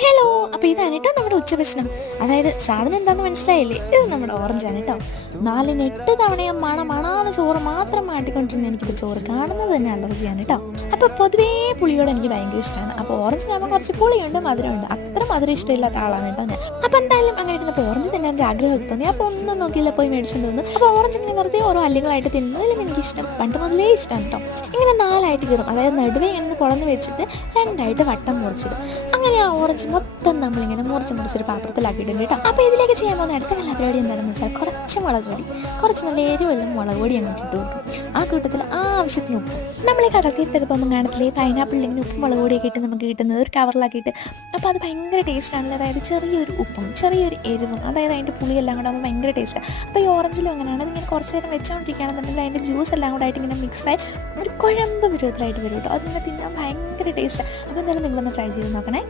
Hello, അപ്പോൾ ഇതാണ് കേട്ടോ നമ്മുടെ ഉച്ചഭക്ഷണം. അതായത് സാധനം എന്താണെന്ന് മനസ്സിലായില്ലേ? ഇത് നമ്മുടെ ഓറഞ്ചാണ് കേട്ടോ. 4-8 തവണയും മണാന്ന് ചോറ് മാത്രം മാറ്റിക്കൊണ്ടിരുന്ന എനിക്കിപ്പോൾ ചോറ് കാണുന്നത് തന്നെ അലർജിയാണ് കേട്ടോ. അപ്പോൾ പൊതുവേ പുളിയോട് എനിക്ക് ഭയങ്കര ഇഷ്ടമാണ്. അപ്പോൾ ഓറഞ്ചിനാകുമ്പോൾ കുറച്ച് പുളിയുണ്ട്, മധുരമുണ്ട്. അത്ര മധുരം ഇഷ്ടമില്ലാത്ത ആളാണ് കേട്ടോ ഞാൻ. അപ്പോൾ എന്തായാലും അങ്ങനെ ഇരുന്നപ്പോൾ ഓറഞ്ച് തന്നെ എൻ്റെ ആഗ്രഹമൊക്കെ തോന്നി. അപ്പോൾ ഒന്നും നോക്കിയില്ല, പോയി മേടിച്ചുകൊണ്ട് വന്നു. അപ്പോൾ ഓറഞ്ച് ഇങ്ങനെ വെറുതെ ഓരോ അല്ലികളായിട്ട് തിന്നുന്നതിലും എനിക്കിഷ്ടം, പണ്ട് മുതലേ ഇഷ്ടമാണ് കേട്ടോ. ഇങ്ങനെ 4 കീറും, അതായത് നടുവേ ഇങ്ങനെ കുളന്ന് വെച്ചിട്ട് 2 വട്ടം മുറിച്ചിടും. അങ്ങനെ ആ ഓറഞ്ച് മൊത്തം നമ്മളിങ്ങനെ മുറിച്ചൊരു പാത്രത്തിലാക്കിയിട്ടുണ്ട് കേട്ടോ. അപ്പോൾ ഇതിലേക്ക് ചെയ്യാൻ പോകുന്ന അടുത്ത നല്ല പരിപാടി എന്താണെന്ന് വെച്ചാൽ കുറച്ച് മുളക് പൊടി, കുറച്ച് നല്ല എരിവുള്ള മുളക് പൊടി അങ്ങോട്ട് ഇട്ട് കൊടുക്കും. ആ കൂട്ടത്തിൽ ആവശ്യത്തിന് ഉപ്പ്. നമ്മൾ ഈ കടത്തിയെടുത്തപ്പോൾ കാണത്തില്ലേ, പൈനാപ്പിളിൽ ഇങ്ങനെ ഉപ്പ് മുളക് പൊടിയൊക്കെ ഇട്ട് നമുക്ക് കിട്ടുന്നത് ഒരു കവറിലാക്കിയിട്ട്. അപ്പോൾ അത് ഭയങ്കര ടേസ്റ്റാണല്ലോ. അതായത് ചെറിയൊരു ഉപ്പും ചെറിയൊരു എരിവും, അതായത് അതിൻ്റെ പുളിയെല്ലാം കൂടെ ആകുമ്പോൾ ഭയങ്കര ടേസ്റ്റാണ്. അപ്പോൾ ഈ ഓറഞ്ചിലും അങ്ങനെയാണ്. ഇതിങ്ങനെ കുറച്ച് നേരം വെച്ചുകൊണ്ടിരിക്കുകയാണെന്നുണ്ടെങ്കിൽ അതിൻ്റെ ജ്യൂസ് എല്ലാം കൂടെ ആയിട്ട് ഇങ്ങനെ മിക്സായി ഒരു കുഴമ്പ് പരുവത്തിലായിട്ട് വരും കേട്ടോ. അതിങ്ങനെ തിന്നാൻ ഭയങ്കര ടേസ്റ്റാണ്. അപ്പോൾ എന്തായാലും നിങ്ങളൊന്ന് ട്രൈ ചെയ്ത് നോക്കണേ.